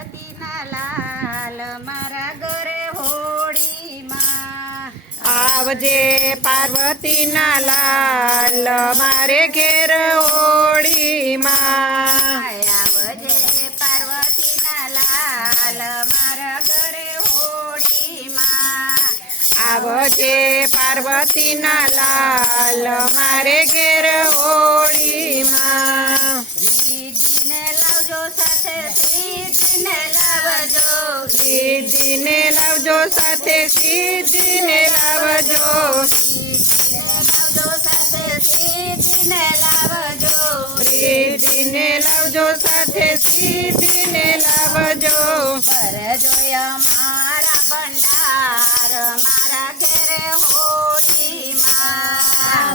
પાર્વતીના લાલ મારા ઘરે હોળીમાં. આવજે પાર્વતીના લાલ મારે ઘેર હોળીમાં. આવજે પાર્વતીના લાલ મારા ઘરે હોળીમાં. આવજે પાર્વતીના લાલ મારે ઘેર હોળીમાં. રીધિને લાવજો સાથે સિદ્ધિને લાવજો. સિદ્ધિને લાવજો સાથે સિદ્ધિને લાવજો. સિદ્ધિને લાવજો સાથે સિદ્ધિને લાવજો. સિદ્ધિને લાવજો સાથે સિદ્ધિને લાવજો. ભરજો મારા ભંડાર મારા ઘેરે હોળીમાં.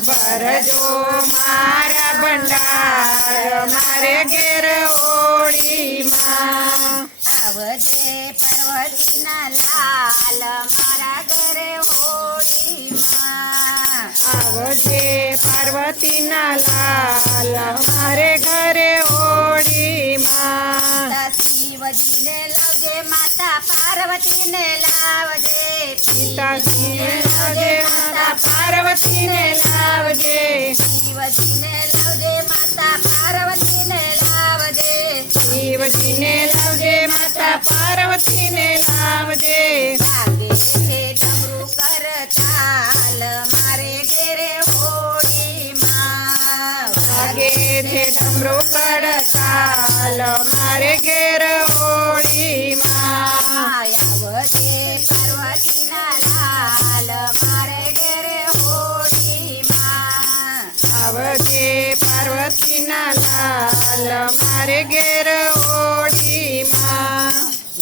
ભરજો મારા ભંડાર મારે ઘેર હોળીમાં. આવજે પાર્વતીના લાલ મારા ઘરે હોળીમાં. આવજે પાર્વતીના લાલ મારે ઘરે હોળીમાં. શિવજીને લાવજે માતા પાર્વતીને લાવજે. પિતાજીને લાવજે માતા પાર્વતીને લાવજે. શિવજીને લાવજે માતા પાર્વતીને લાવજે. શિવજીને લાવજે માતા પાર્વતીને લાવજે. વાગે છે ડમરૂ કરતાલ મારે ઘેરે હોળીમાં. વાગે છે ડમરો કડતાલ મારે ઘેર હોળીમાં. આવજે પાર્વતીના લાલ મારે ઘેરે હોળીમાં. આવજે પાર્વતીના લાલ મારે ઘેર હોળીમાં.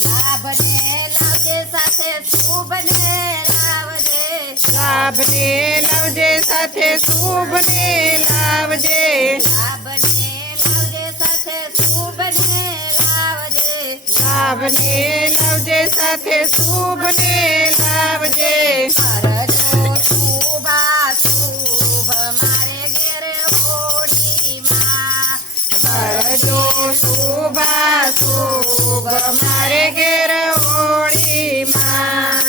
લાભને લાવજે સાથે શુભને લાવજે. લાભને લાવજે સાથે શુભને લાવજે. લાભને લાવજે સાથે શુભને લાવજે. લાભને લાવજે સાથે શુભને લાવજે. કરજો શુભાશુભ મારે ઘેરે હોળીમાં. કરજો શુભાશુભ મારે ઘેર હોળીમાં.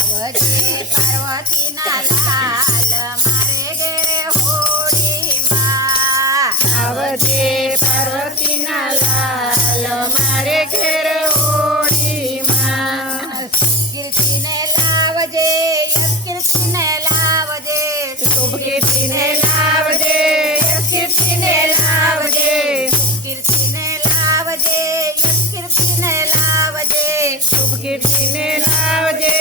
આવજે પાર્વતીના લાલ મારે ઘેરે હોળીમાં. આવજે પાર્વતીના લાલ મારે ઘેર હોળીમાં. કીર્તિને લાવજે કીર્તિને લાવજે. શુભ કીર્તિને લાવજે કીર્તિને લાવજે. કીર્તિને લાવજે કીર્તિને લાવજે. શુભ કીર્તિને લાવજે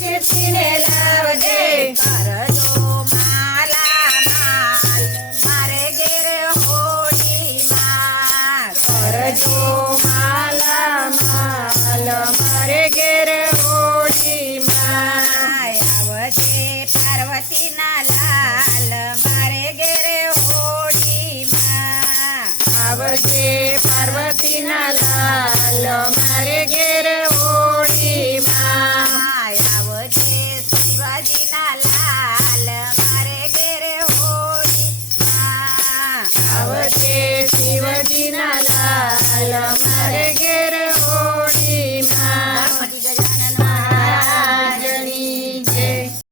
કીર્તિને લાવજે. કરજો માલા માલ મારે ઘેરે હોળીમાં. કરજો માલા માલ મારે ઘેર હોળીમાં. આવજે પાર્વતીના લાલ મારે ઘેરે હોળીમાં. આવજે પાર્વતીના લાલ મારે ઘેર